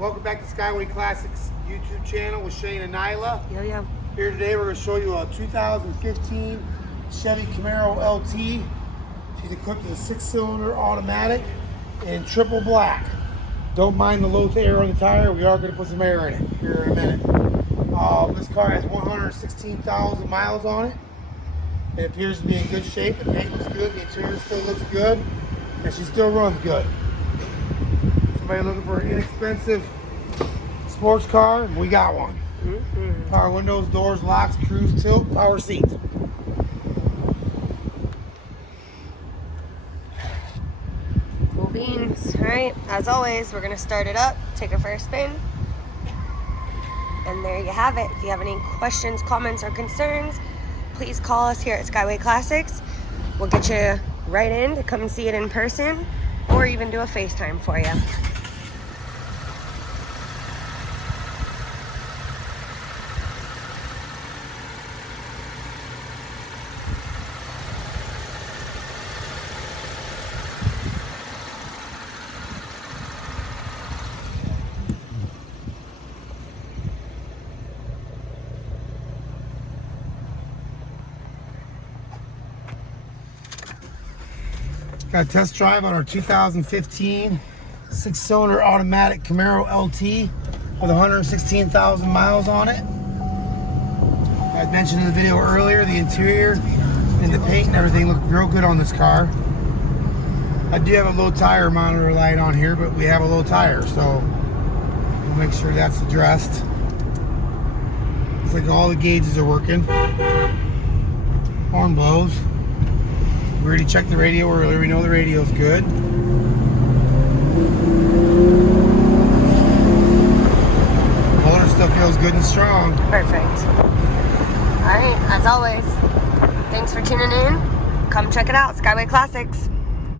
Welcome back to Skyway Classics YouTube channel with Shane and Nyla. Yo, yo. Here today we're going to show you a 2015 Chevy Camaro LT. She's equipped with a 6-cylinder automatic in triple black. Don't mind the low air on the tire. We are going to put some air in it here in a minute. This car has 116,000 miles on it. It appears to be in good shape. The paint looks good. The interior still looks good. And she still runs good. Somebody looking for an inexpensive sports car? We got one. Power windows, doors, locks, cruise, tilt, power seat. Cool beans. All right, as always, we're going to start it up, take a first spin. And there you have it. If you have any questions, comments, or concerns, please call us here at Skyway Classics. We'll get you right in to come and see it in person, or even do a FaceTime for you. Got a test drive on our 2015 6-cylinder automatic Camaro LT with 116,000 miles on it. As mentioned in the video earlier, the interior and the paint and everything look real good on this car. I do have a low tire monitor light on here, but we have a low tire, so we'll make sure that's addressed. Looks like all the gauges are working. Horn blows. We already checked the radio earlier. We know the radio's good. Motor still feels good and strong. Perfect. All right, as always, thanks for tuning in. Come check it out, Skyway Classics.